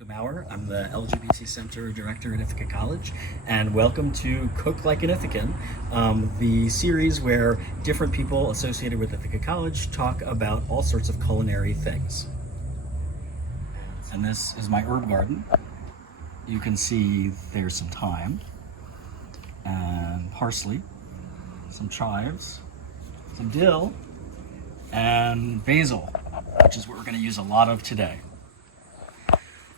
Luca Maurer. I'm the LGBT Center Director at Ithaca College, and welcome to Cook Like an Ithacan, the series where different people associated with Ithaca College talk about all sorts of culinary things. And this is my herb garden. You can see there's some thyme, and parsley, some chives, some dill, and basil, which is what we're going to use a lot of today.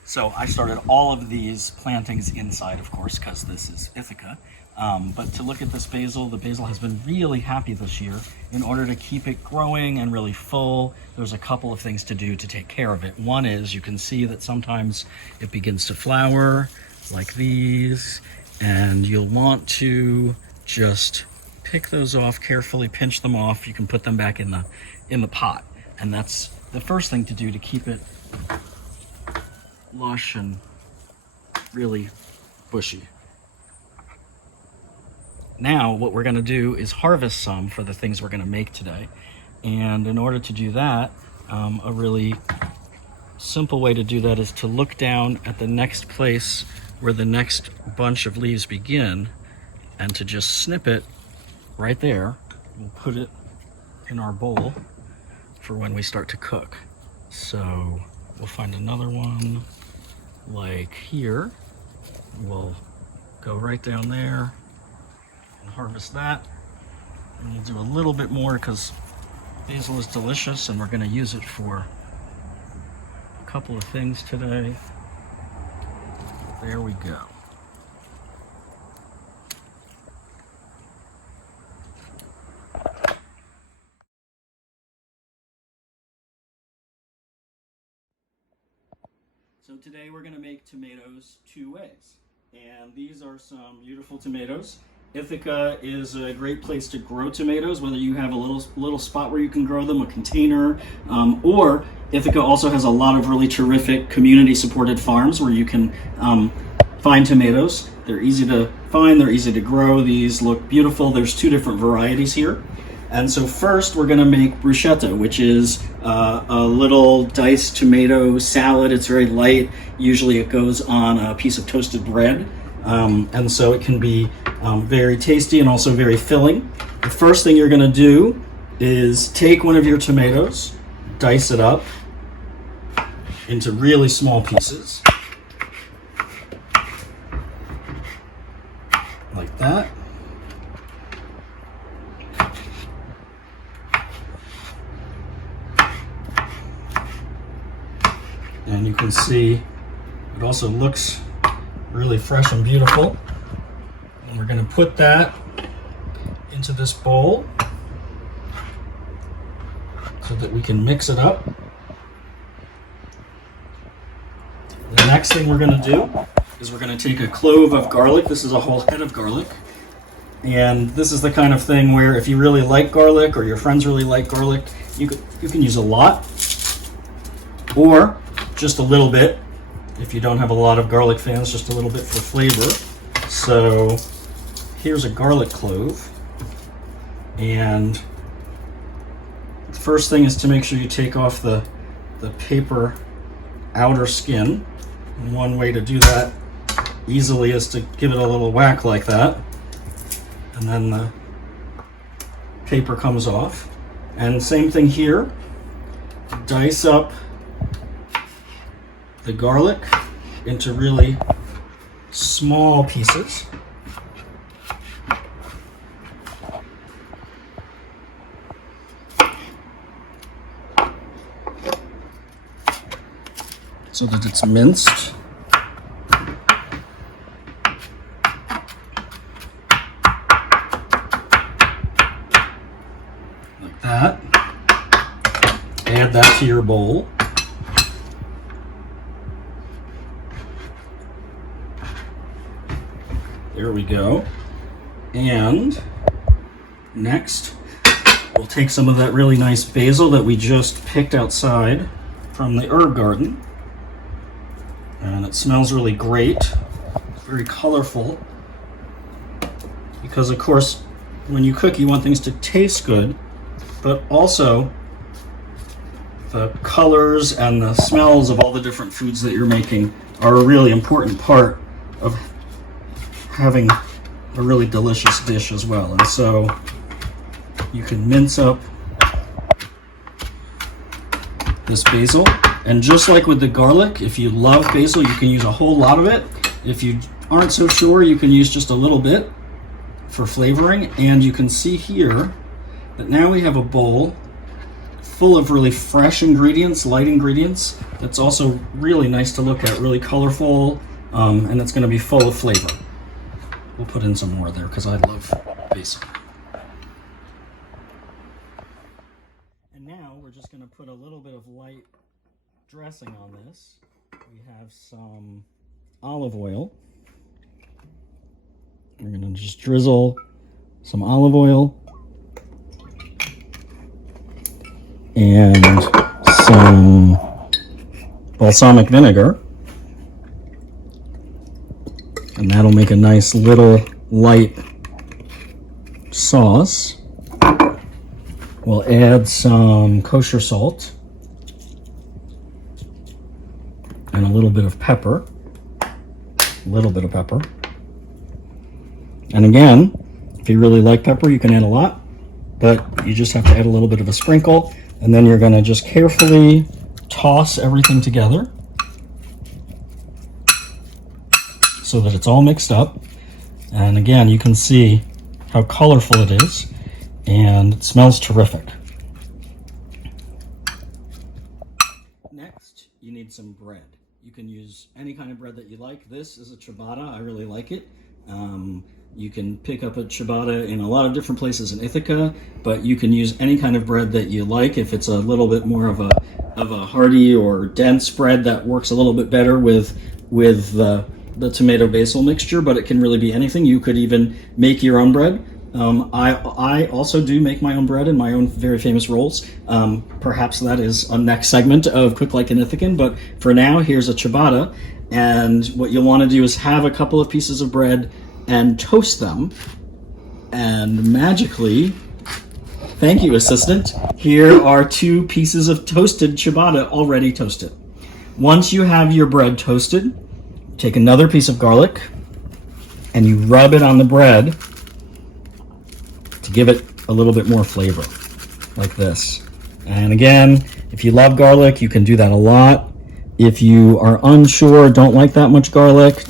So I started all of these plantings inside, of course, because this is Ithaca. But to look at this basil, the basil has been really happy this year. In order to keep it growing and really full, there's a couple of things to do to take care of it. One is you can see that sometimes it begins to flower like these, and you'll want to just pick those off carefully, pinch them off. You can put them back in the pot. And that's the first thing to do to keep it lush and really bushy. Now what we're going to do is harvest some for the things we're going to make today. And in order to do that, a really simple way to do that is to look down at the next place where the next bunch of leaves begin and to just snip it right there. We'll put it in our bowl for when we start to cook. So we'll find another one like here. We'll go right down there and harvest that. And we'll do a little bit more because basil is delicious and we're going to use it for a couple of things today. There we go. So today we're going to make tomatoes two ways, and these are some beautiful tomatoes. Ithaca is a great place to grow tomatoes, whether you have a little spot where you can grow them, a container, or Ithaca also has a lot of really terrific community-supported farms where you can find tomatoes. They're easy to find, they're easy to grow. These look beautiful. There's two different varieties here. And so first we're going to make bruschetta, which is a little diced tomato salad. It's very light. Usually it goes on a piece of toasted bread. And so it can be very tasty and also very filling. The first thing you're going to do is take one of your tomatoes, dice it up into really small pieces, like that. And you can see it also looks really fresh and beautiful. And we're going to put that into this bowl so that we can mix it up. The next thing we're going to do is we're going to take a clove of garlic. This is a whole head of garlic. And this is the kind of thing where if you really like garlic or your friends really like garlic, you can use a lot or just a little bit. If you don't have a lot of garlic fans, just a little bit for flavor. So here's a garlic clove. And the first thing is to make sure you take off the paper outer skin. And one way to do that easily is to give it a little whack like that. And then the paper comes off. And same thing here. Dice up the garlic into really small pieces. So that it's minced. Like that. Add that to your bowl. There we go. And next, we'll take some of that really nice basil that we just picked outside from the herb garden. And it smells really great, very colorful. Because of course, when you cook, you want things to taste good, but also the colors and the smells of all the different foods that you're making are a really important part of having a really delicious dish as well. And so you can mince up this basil, and just like with the garlic, if you love basil, you can use a whole lot of it. If you aren't so sure, you can use just a little bit for flavoring. And you can see here that now we have a bowl full of really fresh ingredients, light ingredients. That's also really nice to look at, really colorful, and it's going to be full of flavor. We'll put in some more there because I love basil. And now we're just going to put a little bit of light dressing on this. We have some olive oil. We're going to just drizzle some olive oil and some balsamic vinegar. And that'll make a nice little light sauce. We'll add some kosher salt and a little bit of pepper. And again, if you really like pepper, you can add a lot, but you just have to add a little bit of a sprinkle. And then you're going to just carefully toss everything together so that it's all mixed up. And again, you can see how colorful it is, and it smells terrific. Next, you need some bread. You can use any kind of bread that you like. This is a ciabatta. I really like it. You can pick up a ciabatta in a lot of different places in Ithaca, but you can use any kind of bread that you like. If it's a little bit more of a hearty or dense bread, that works a little bit better with the tomato basil mixture, but it can really be anything. You could even make your own bread. I also do make my own bread in my own very famous rolls. Perhaps that is a next segment of Cook Like an Ithacan, but for now, here's a ciabatta. And what you'll want to do is have a couple of pieces of bread and toast them. And magically, thank you, assistant, here are 2 pieces of toasted ciabatta already toasted. Once you have your bread toasted, take another piece of garlic and you rub it on the bread to give it a little bit more flavor, like this. And again, if you love garlic, you can do that a lot. If you are unsure, don't like that much garlic,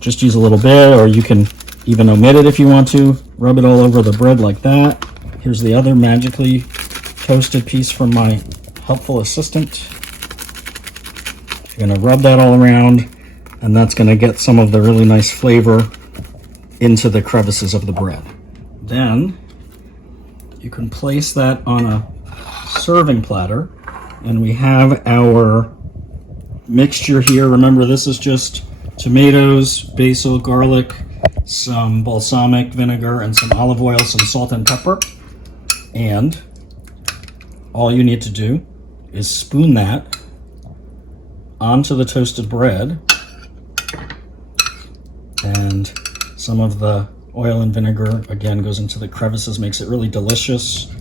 just use a little bit, or you can even omit it if you want to. Rub it all over the bread like that. Here's the other magically toasted piece from my helpful assistant. You're going to rub that all around, and that's going to get some of the really nice flavor into the crevices of the bread. Then you can place that on a serving platter, and we have our mixture here. Remember, this is just tomatoes, basil, garlic, some balsamic vinegar, and some olive oil, some salt and pepper. And all you need to do is spoon that onto the toasted bread, and some of the oil and vinegar again goes into the crevices, makes it really delicious.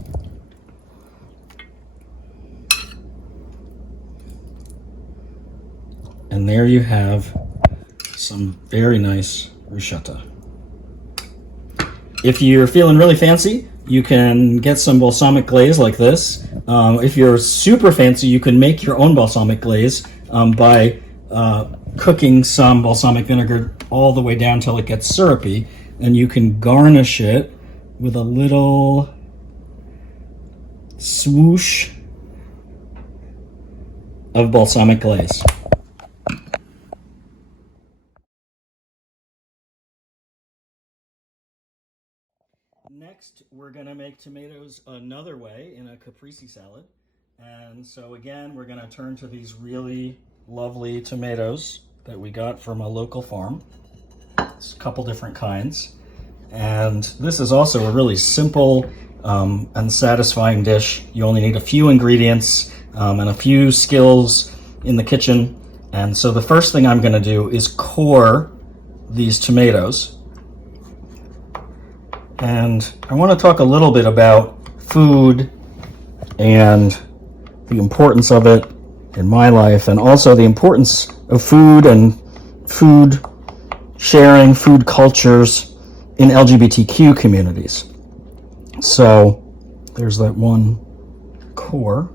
And there you have some very nice bruschetta. If you're feeling really fancy, you can get some balsamic glaze like this. If you're super fancy, you can make your own balsamic glaze by cooking some balsamic vinegar all the way down till it gets syrupy. And you can garnish it with a little swoosh of balsamic glaze. Next, we're going to make tomatoes another way in a caprese salad. And so again, we're going to turn to these really lovely tomatoes that we got from a local farm. It's a couple different kinds. And this is also a really simple and satisfying dish. You only need a few ingredients and a few skills in the kitchen. And so the first thing I'm going to do is core these tomatoes. And I want to talk a little bit about food and the importance of it in my life, and also the importance of food and food sharing, food cultures in LGBTQ communities. So there's that one core.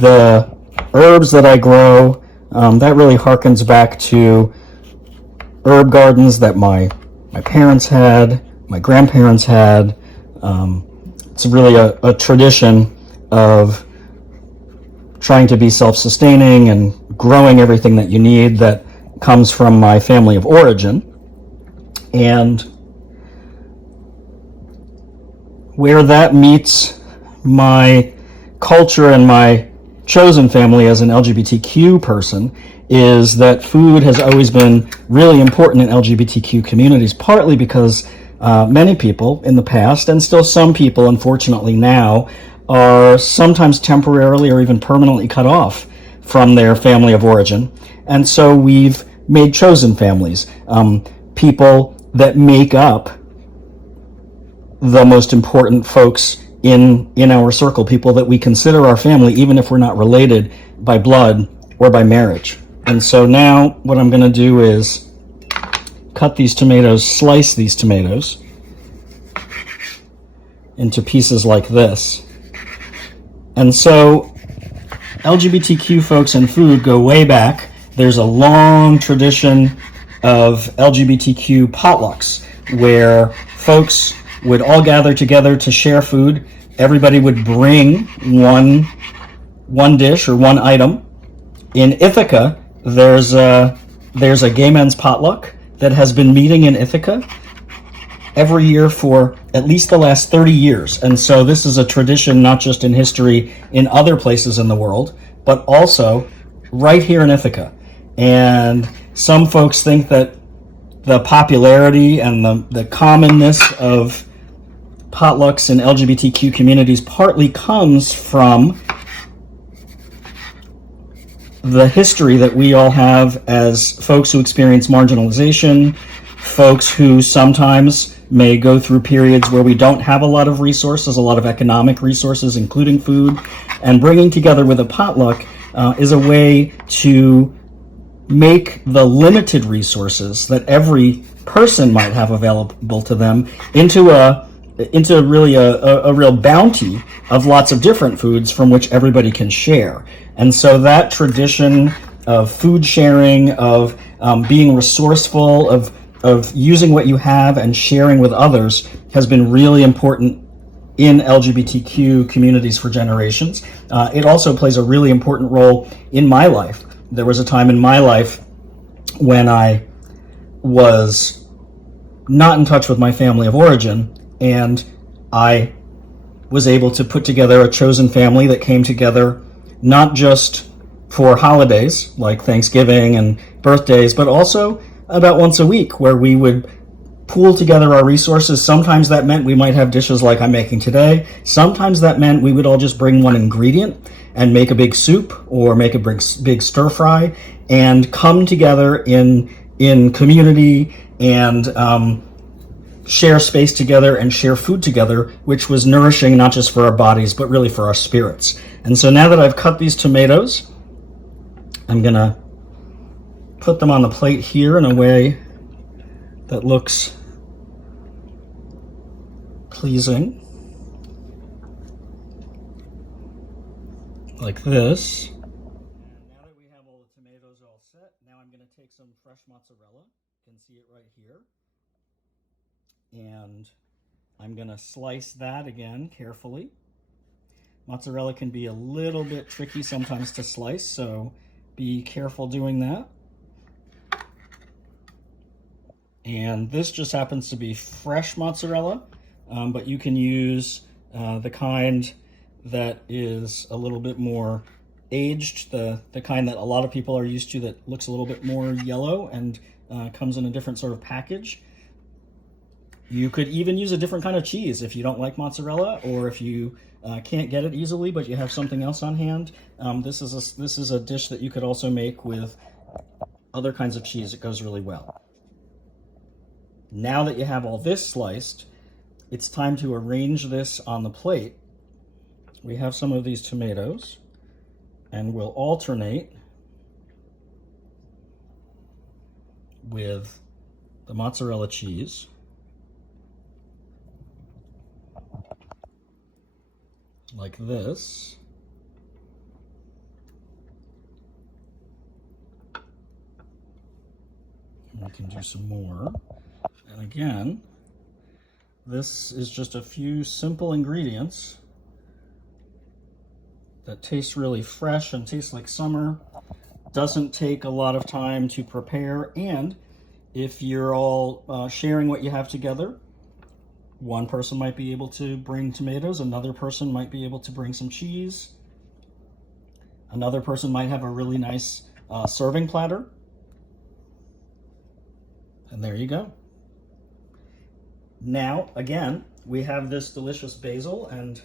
The herbs that I grow, that really harkens back to herb gardens that my parents had, my grandparents had. It's really a tradition of trying to be self-sustaining and growing everything that you need that comes from my family of origin. And where that meets my culture and my chosen family as an LGBTQ person is that food has always been really important in LGBTQ communities, partly because many people in the past, and still some people, unfortunately now, are sometimes temporarily or even permanently cut off from their family of origin. And so we've made chosen families, people that make up the most important folks in our circle, people that we consider our family, even if we're not related by blood or by marriage. And so now what I'm going to do is cut these tomatoes, slice these tomatoes into pieces like this. And so LGBTQ folks and food go way back. There's a long tradition of LGBTQ potlucks where folks would all gather together to share food. Everybody would bring one dish or one item. In Ithaca, there's a gay men's potluck that has been meeting in Ithaca every year for at least the last 30 years. And so this is a tradition not just in history in other places in the world, but also right here in Ithaca. And some folks think that the popularity and the commonness of potlucks in LGBTQ communities partly comes from the history that we all have as folks who experience marginalization, folks who sometimes may go through periods where we don't have a lot of resources, a lot of economic resources, including food, and bringing together with a potluck is a way to make the limited resources that every person might have available to them into really a real bounty of lots of different foods from which everybody can share. And so that tradition of food sharing, of being resourceful, of using what you have and sharing with others has been really important in LGBTQ communities for generations. It also plays a really important role in my life. There was a time in my life when I was not in touch with my family of origin, and I was able to put together a chosen family that came together not just for holidays like Thanksgiving and birthdays, but also about once a week, where we would pool together our resources. Sometimes that meant we might have dishes like I'm making today. Sometimes that meant we would all just bring one ingredient and make a big soup or make a big stir fry and come together in community and share space together and share food together, which was nourishing not just for our bodies, but really for our spirits. And so now that I've cut these tomatoes, I'm going to put them on the plate here in a way that looks pleasing, like this. And now that we have all the tomatoes all set, now I'm going to take some fresh mozzarella. You can see it right here. And I'm going to slice that again carefully. Mozzarella can be a little bit tricky sometimes to slice, so be careful doing that. And this just happens to be fresh mozzarella, but you can use the kind that is a little bit more aged, the kind that a lot of people are used to that looks a little bit more yellow and comes in a different sort of package. You could even use a different kind of cheese if you don't like mozzarella, or if you can't get it easily but you have something else on hand. This is a dish that you could also make with other kinds of cheese. It goes really well. Now that you have all this sliced, it's time to arrange this on the plate we have some of these tomatoes, and we'll alternate with the mozzarella cheese. Like this. And we can do some more. And again, this is just a few simple ingredients that taste really fresh and taste like summer. Doesn't take a lot of time to prepare, and if you're all sharing what you have together, one person might be able to bring tomatoes, another person might be able to bring some cheese, another person might have a really nice serving platter, and there you go. Now, again, we have this delicious basil, and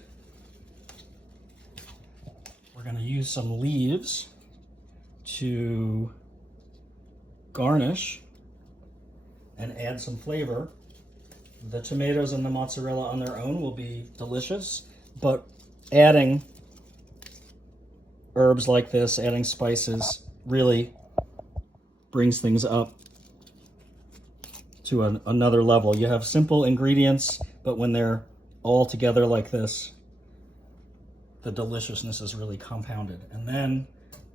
we're going to use some leaves to garnish and add some flavor. The tomatoes and the mozzarella on their own will be delicious, but adding herbs like this, adding spices, really brings things up to another level. You have simple ingredients, but when they're all together like this, the deliciousness is really compounded. And then,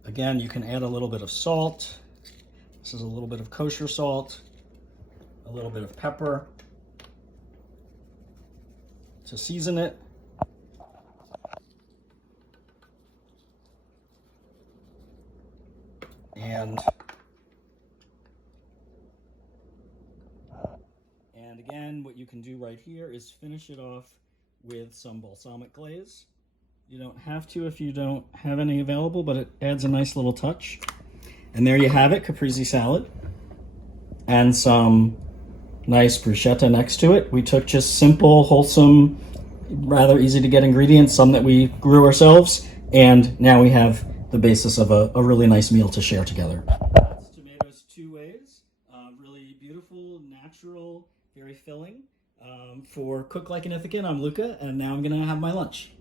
again, you can add a little bit of salt. This is a little bit of kosher salt, a little bit of pepper to season it. And again, what you can do right here is finish it off with some balsamic glaze. You don't have to if you don't have any available, but it adds a nice little touch. And there you have it, caprese salad. And some nice bruschetta next to it. We took just simple, wholesome, rather easy to get ingredients, some that we grew ourselves, and now we have the basis of a really nice meal to share together. That's tomatoes two ways. Really beautiful, natural, very filling. For Cook Like an Ithacan, I'm Luca, and now I'm gonna have my lunch.